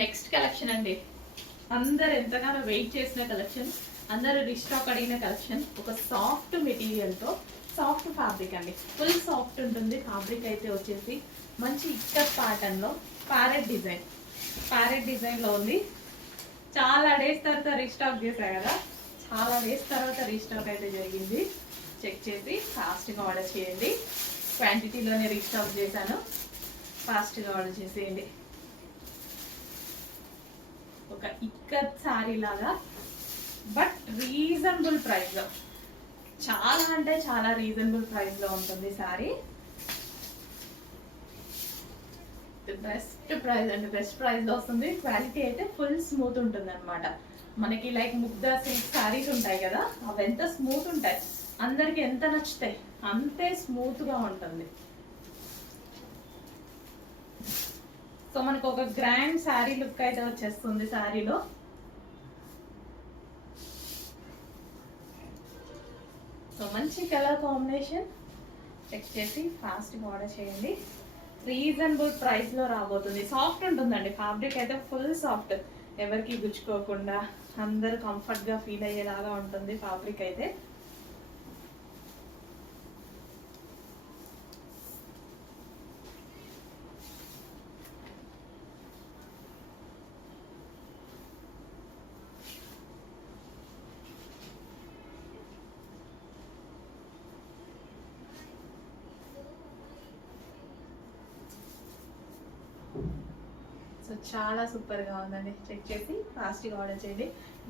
Next collection అండి, అందరు ఎంతగానో వెయిట్ చేసిన కలెక్షన్, అందరూ రీస్టాక్ అడిగిన కలెక్షన్. ఒక సాఫ్ట్ మెటీరియల్తో సాఫ్ట్ ఫ్యాబ్రిక్ అండి, ఫుల్ సాఫ్ట్ ఉంటుంది ఫ్యాబ్రిక్. అయితే వచ్చేసి మంచి ఇక్కత్ ప్యాటర్న్లో ప్యారెట్ డిజైన్లో ఉంది. చాలా డేస్ తర్వాత రీస్టాక్ చేశా కదా, చాలా డేస్ తర్వాత రీస్టాక్ అయితే జరిగింది. చెక్ చేసి ఫాస్ట్గా ఆర్డర్ చేయండి. క్వాంటిటీలోనే రీస్టాక్ చేశాను, ఫాస్ట్గా ఆర్డర్ చేసేయండి. ఒక ఇక్కత్ శారీ లాగా, బట్ రీజనబుల్ ప్రైస్లో, చాలా అంటే చాలా రీజనబుల్ ప్రైస్లో ఉంటుంది శారీ. బెస్ట్ ప్రైస్ అండి, బెస్ట్ ప్రైస్లో వస్తుంది. క్వాలిటీ అయితే ఫుల్ స్మూత్ ఉంటుంది అనమాట. మనకి లైక్ ముగ్ధా సిల్క్ శారీస్ ఉంటాయి కదా, అవి ఎంత స్మూత్ ఉంటాయి, అందరికి ఎంత నచ్చుతాయి అంతే స్మూత్గా ఉంటుంది. సో మనకు ఒక గ్రాండ్ శారీ లుక్ అయితే వచ్చేస్తుంది శారీలో. సో మంచి కలర్ కాంబినేషన్. చెక్ చేసి ఫాస్ట్గా ఆర్డర్ చేయండి. రీజనబుల్ ప్రైస్లో రాబోతుంది. సాఫ్ట్ ఉంటుందండి ఫ్యాబ్రిక్ అయితే, ఫుల్ సాఫ్ట్, ఎవరికి గుచ్చుకోకుండా అందరూ కంఫర్ట్గా ఫీల్ అయ్యేలాగా ఉంటుంది ఫ్యాబ్రిక్ అయితే. సో చాలా సూపర్గా ఉందండి. చెక్ చేసి ఫాస్ట్గా ఆర్డర్ చేయండి.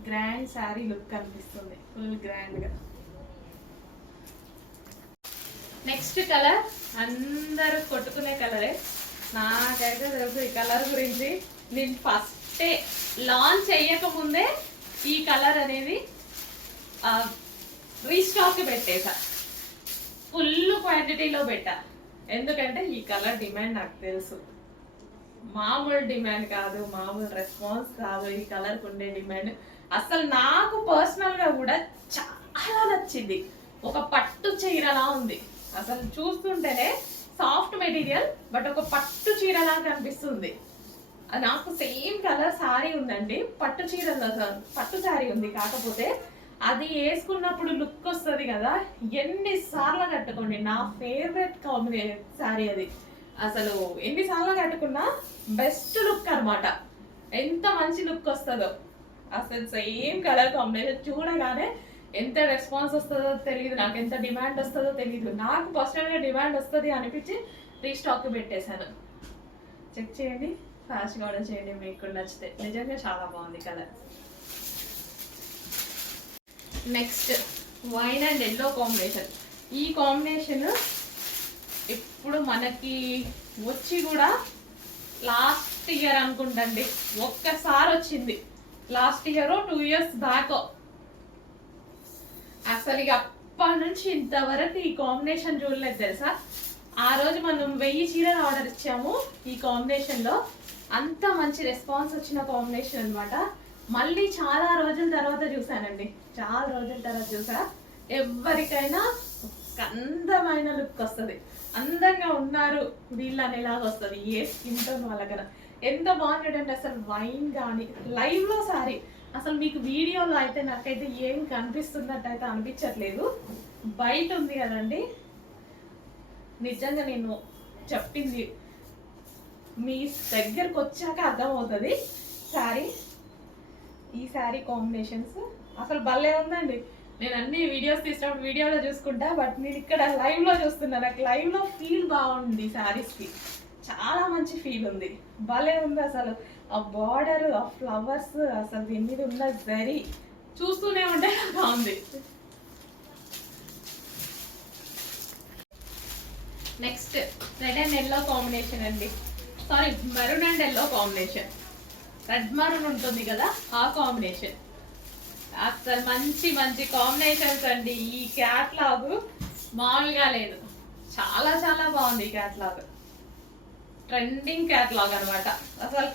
గ్రాండ్ శారీ లుక్ కనిపిస్తుంది, ఫుల్ గ్రాండ్గా. నెక్స్ట్ కలర్ అందరూ కొట్టుకునే కలరే, నాకైతే తెలుసు ఈ కలర్ గురించి. నేను ఫస్టే లాంచ్ అయ్యకముందే ఈ కలర్ అనేది రీస్టాక్ పెట్టేసా, ఫుల్ క్వాంటిటీలో పెట్టా. ఎందుకంటే ఈ కలర్ డిమాండ్ నాకు తెలుసు, మామూలు డిమాండ్ కాదు, మామూలు రెస్పాన్స్ కాదు ఈ కలర్కి ఉండే డిమాండ్. అసలు నాకు పర్సనల్గా కూడా చాలా నచ్చింది. ఒక పట్టు చీరలా ఉంది, అసలు చూస్తుంటేనే సాఫ్ట్ మెటీరియల్ బట్ ఒక పట్టు చీరలా కనిపిస్తుంది. నాకు సేమ్ కలర్ శారీ ఉందండి, పట్టు చీరలో పట్టు శారీ ఉంది, కాకపోతే అది వేసుకున్నప్పుడు లుక్ వస్తుంది కదా, ఎన్నిసార్లు కట్టుకోండి. నా ఫేవరెట్ కాంబినేషన్ శారీ అది. అసలు ఎన్నిసార్లు కట్టుకున్నా బెస్ట్ లుక్ అనమాట, ఎంత మంచి లుక్ వస్తుందో. అసలు సేమ్ కలర్ కాంబినేషన్ చూడగానే ఎంత రెస్పాన్స్ వస్తుందో తెలియదు, నాకు ఎంత డిమాండ్ వస్తుందో తెలియదు. నాకు పర్సనల్గా డిమాండ్ వస్తుంది అనిపించి రీస్టాక్ పెట్టేశాను. చెక్ చేయండి, ఫాస్ట్గా ఆర్డర్ చేయండి మీకు నచ్చితే. నిజంగా చాలా బాగుంది colour. Next wine and yellow combination. ఈ కాంబినేషన్ ఇప్పుడు మనకి వచ్చి కూడా లాస్ట్ ఇయర్ అనుకుంటండి, ఒక్కసారి వచ్చింది. Last year 2 years back. అసలు ఇక అప్పటి నుంచి ఇంతవరకు ఈ కాంబినేషన్ చూడలేదు తెలుసా. ఆ రోజు మనం 1000 చీరలు ఆర్డర్ ఇచ్చాము ఈ కాంబినేషన్లో, అంత మంచి రెస్పాన్స్ వచ్చిన కాంబినేషన్ అనమాట. మళ్ళీ చాలా రోజుల తర్వాత చూసానండి, చాలా రోజుల తర్వాత చూసా. ఎవరికైనా అందమైన లుక్ వస్తుంది, అందంగా ఉన్నారు వీళ్ళు అనేలాగా వస్తుంది ఏ స్కిన్ టోన్ వాళ్ళకన్నా. ఎంత బాగుంటుందంటే అసలు వైన్ కానీ లైవ్లో సారీ, అసలు మీకు వీడియోలో అయితే నాకైతే ఏం కనిపిస్తున్నట్టు అయితే అనిపించట్లేదు, బయట ఉంది కదండి. నిజంగా నేను చెప్పింది మీ దగ్గరకు వచ్చాక అర్థమవుతుంది శారీ. ఈ శారీ కాంబినేషన్స్ అసలు భలే ఉందండి. నేను అన్ని వీడియోస్ తీసినప్పుడు వీడియోలో చూసుకుంటా, బట్ నేను ఇక్కడ లైవ్లో చూస్తున్నా. నాకు లైవ్లో ఫీల్ బాగుంది శారీస్కి, చాలా మంచి ఫీల్ ఉంది, భలే ఉంది. అసలు ఆ బార్డర్, ఆ ఫ్లవర్స్, అసలు దీని మీద ఉన్న జరీ చూస్తూనే ఉంటే బాగుంది. Next red and yellow combination అండి, sorry maroon and yellow combination. Red maroon ఉంటుంది కదా, ఆ కాంబినేషన్. అసలు మంచి మంచి కాంబినేషన్స్ అండి. ఈ క్యాట్లాగ్ మామూలుగా లేదు, చాలా చాలా బాగుంది ఈ క్యాట్లాగ్. ట్రెండింగ్ క్యాట్లాగ్ అనమాట. అసలు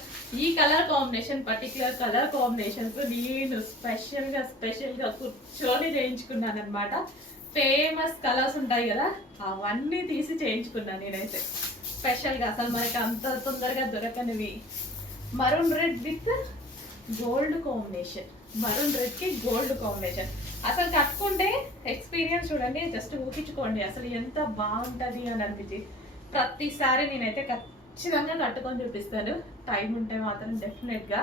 ఈ colour combination, particular colour combinations నేను స్పెషల్గా కూర్చొని చేయించుకున్నాను అనమాట. ఫేమస్ కలర్స్ ఉంటాయి కదా, అవన్నీ తీసి చేయించుకున్నాను నేనైతే స్పెషల్గా. అసలు మనకి అంత తొందరగా దొరకనివి maroon red with gold combination. Maroon red కి గోల్డ్ కాంబినేషన్. అసలు కట్టుకుంటే ఎక్స్పీరియన్స్ చూడండి, జస్ట్ ఊహించుకోండి అసలు ఎంత బాగుంటుంది అని అనిపించి. ప్రతిసారి నేనైతే ఖచ్చితంగా కట్టుకొని చూపిస్తాను. టైం ఉంటే మాత్రం డెఫినెట్గా.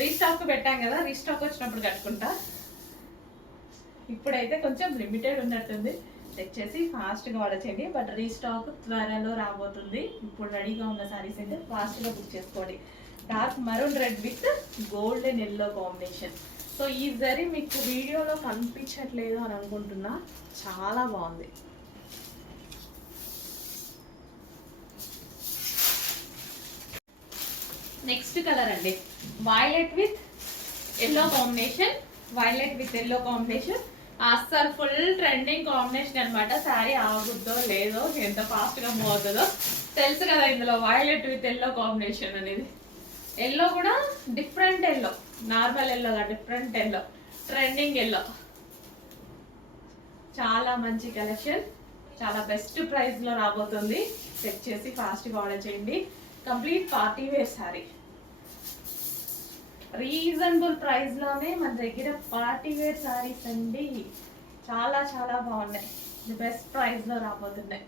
రీస్టాక్ పెట్టాం కదా, రీస్టాక్ వచ్చినప్పుడు కట్టుకుంటా. ఇప్పుడైతే కొంచెం లిమిటెడ్ ఉన్నట్టుంది, తెచ్చేసి ఫాస్ట్గా ఆర్డర్ చేయండి. బట్ రీస్టాక్ త్వరలో రాబోతుంది. ఇప్పుడు రెడీగా ఉన్న శారీస్ అయితే ఫాస్ట్గా బుక్ చేసుకోండి. Dark maroon red with golden yellow combination. So ఈ జరీ మీకు వీడియోలో కనిపించట్లేదు అని అనుకుంటున్నా, చాలా బాగుంది. నెక్స్ట్ కలర్ అండి, violet with yellow combination. Violet with yellow combination అస్సలు ఫుల్ ట్రెండింగ్ కాంబినేషన్ అనమాట. శారీ ఆగుద్దో లేదో, ఎంత ఫాస్ట్గా మూవ్ అవుతుందో తెలుసు కదా. ఇందులో వైలెట్ విత్ ఎల్లో కాంబినేషన్ అనేది, ఎల్లో కూడా different yellow, normal yellow different yellow, trending yellow. చాలా మంచి కలెక్షన్, చాలా బెస్ట్ ప్రైస్లో రాబోతుంది. చెక్ చేసి ఫాస్ట్గా ఆర్డర్ చేయండి. Complete party wear saree, reasonable ప్రైస్లోనే మన దగ్గర పార్టీ వేర్ శారీస్ అండి. చాలా చాలా బాగున్నాయి, బెస్ట్ ప్రైస్లో రాబోతున్నాయి.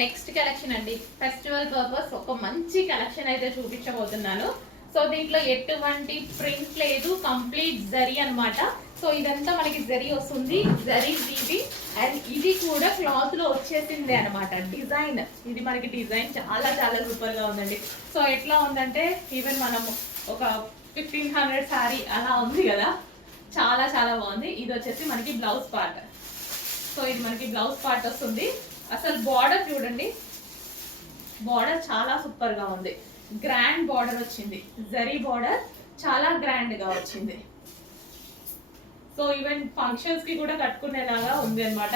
నెక్స్ట్ కలెక్షన్ అండి, ఫెస్టివల్ పర్పస్ ఒక మంచి కలెక్షన్ అయితే చూపించబోతున్నాను. సో దీంట్లో ఎటువంటి ప్రింట్ లేదు, కంప్లీట్ జరీ అనమాట. సో ఇదంతా మనకి జరీ వస్తుంది, జరీ వీవింగ్. అండ్ ఇది కూడా క్లాత్ లో వచ్చేసింది అనమాట డిజైన్. ఇది మనకి డిజైన్ చాలా చాలా సూపర్ గా ఉందండి. సో ఎట్లా ఉందంటే ఈవెన్ మనం ఒక 1500 శారీ అలా ఉంది కదా, చాలా చాలా బాగుంది. ఇది వచ్చేసి మనకి బ్లౌజ్ పార్ట్. సో ఇది మనకి బ్లౌజ్ పార్ట్ వస్తుంది. అసలు బార్డర్ చూడండి, బార్డర్ చాలా సూపర్ గా ఉంది. గ్రాండ్ బార్డర్ వచ్చింది, జరీ బార్డర్ చాలా గ్రాండ్ గా వచ్చింది. సో ఈవెన్ ఫంక్షన్స్ కి కూడా కట్టుకునేలాగా ఉంది అనమాట.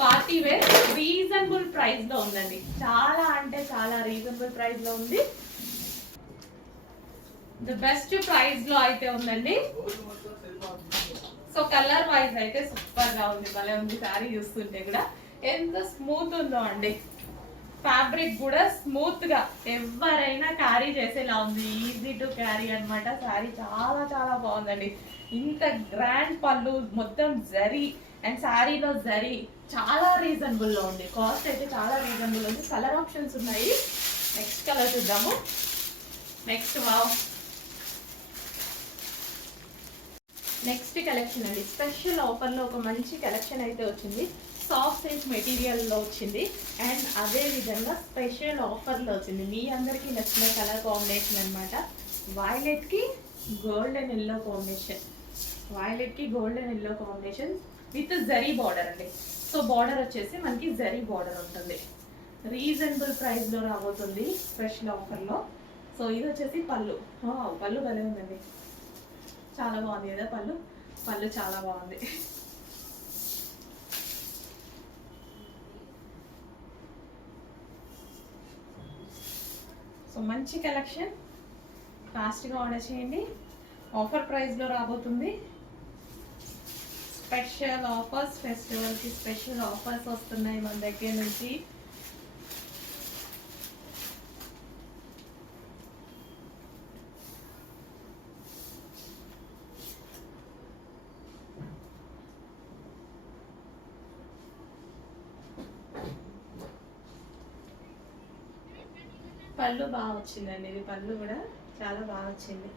పార్టీ వేర్ రీజనబుల్ ప్రైస్ లో ఉందండి, చాలా అంటే చాలా రీజనబుల్ ప్రైస్ లో ఉంది. ది బెస్ట్ ప్రైస్ లో అయితే ఉందండి. సో కలర్ వైజ్ అయితే సూపర్ గా ఉంది, భలే ఉంది. శారీ చూస్తుంటే కూడా ఎంత స్మూత్ ఉందో అండి. ఫ్యాబ్రిక్ కూడా స్మూత్ గా ఎవరైనా క్యారీ చేసేలా ఉంది, ఈజీ టు క్యారీ అనమాట. శారీ చాలా చాలా బాగుందండి. ఇంత గ్రాండ్ పళ్ళు, మొత్తం జరీ అండ్ శారీలో జరీ చాలా రీజనబుల్ లో ఉంది. కాస్ట్ అయితే చాలా రీజనబుల్ ఉంది. కలర్ ఆప్షన్స్ ఉన్నాయి. నెక్స్ట్ కలర్ చూద్దాము. నెక్స్ట్ వావ్, నెక్స్ట్ కలెక్షన్ అండి, స్పెషల్ ఆఫర్లో ఒక మంచి కలెక్షన్ అయితే వచ్చింది. సాఫ్ట్ సిల్క్ మెటీరియల్లో వచ్చింది. అండ్ అదే విధంగా స్పెషల్ ఆఫర్లో వచ్చింది. మీ అందరికీ నచ్చిన కలర్ కాంబినేషన్ అనమాట. వైలెట్కి గోల్డెన్ ఎల్లో కాంబినేషన్, వైలెట్కి గోల్డెన్ ఎల్లో కాంబినేషన్ విత్ జరీ బార్డర్ అండి. సో బార్డర్ వచ్చేసి మనకి జరీ బార్డర్ ఉంటుంది. రీజనబుల్ ప్రైస్లో రాబోతుంది స్పెషల్ ఆఫర్లో. సో ఇది వచ్చేసి పళ్ళు. పళ్ళు భలే ఉందండి, చాలా బాగుంది కదా పళ్ళు. పళ్ళు చాలా బాగుంది. సో మంచి కలెక్షన్, ఫాస్ట్గా ఆర్డర్ చేయండి. ఆఫర్ ప్రైస్లో రాబోతుంది. స్పెషల్ ఆఫర్స్, ఫెస్టివల్కి స్పెషల్ ఆఫర్స్ వస్తున్నాయి మన దగ్గర నుంచి. పళ్ళు బాగా వచ్చిందండి, ఇది పళ్ళు కూడా చాలా బాగా వచ్చింది.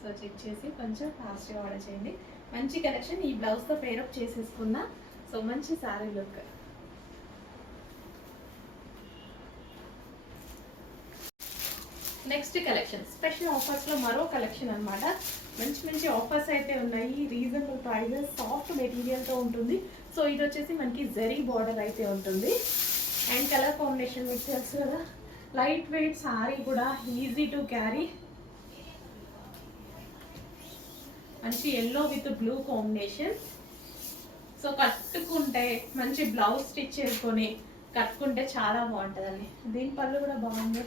సో చెక్ చేసి కొంచెం ఫాస్ట్గా ఆర్డర్ చేయండి. మంచి కలెక్షన్, ఈ బ్లౌజ్తో పేరప్ చేసేసుకున్నా. సో మంచి saree look. Next collection special ఆఫర్స్లో మరో కలెక్షన్ అనమాట. మంచి మంచి ఆఫర్స్ అయితే ఉన్నాయి. రీజనబుల్ ప్రైజెస్, సాఫ్ట్ మెటీరియల్తో ఉంటుంది. సో ఇది వచ్చేసి మనకి జరీ బార్డర్ అయితే ఉంటుంది. అండ్ కలర్ కాంబినేషన్ మీకు తెలుసు కదా, లైట్ వెయిట్ సారీ కూడా, ఈజీ టు క్యారీ. మంచి yellow with blue combination. So కట్టుకుంటే మంచి బ్లౌజ్ స్టిచ్ చేసుకొని కట్టుకుంటే చాలా బాగుంటుందండి. దీని పళ్ళు కూడా బాగుంది.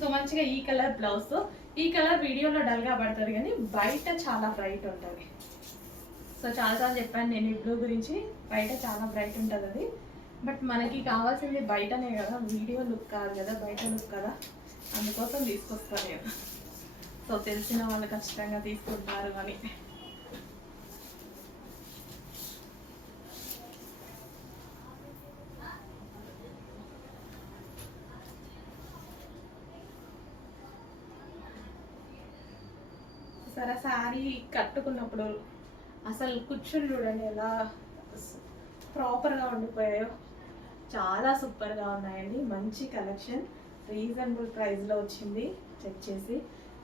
సో మంచిగా ఈ కలర్ బ్లౌజ్. ఈ కలర్ వీడియోలో డల్గా పడుతుంది కానీ బయట చాలా బ్రైట్ ఉంటుంది. సో చాలాసార్లు చెప్పాను నేను ఈ బ్లూ గురించి, బయట చాలా బ్రైట్ ఉంటుంది అది, బట్ మనకి కావాల్సింది బయటనే కదా, వీడియో లుక్ కాదు కదా, బయట లుక్ కదా, అందుకోసం తీసుకొస్తాను నేను. సో తెలిసిన వాళ్ళు ఖచ్చితంగా తీసుకుంటారు అని. సరే శారీ కట్టుకున్నప్పుడు అసలు కూర్చుని చూడండి ఎలా ప్రాపర్గా ఉండిపోయాయో, చాలా సూపర్గా ఉన్నాయండి. మంచి కలెక్షన్, రీజనబుల్ ప్రైస్లో వచ్చింది. చెక్ చేసి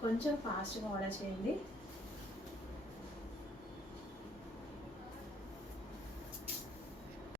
కొంచెం ఫాస్ట్గా ఆర్డర్ చేయండి.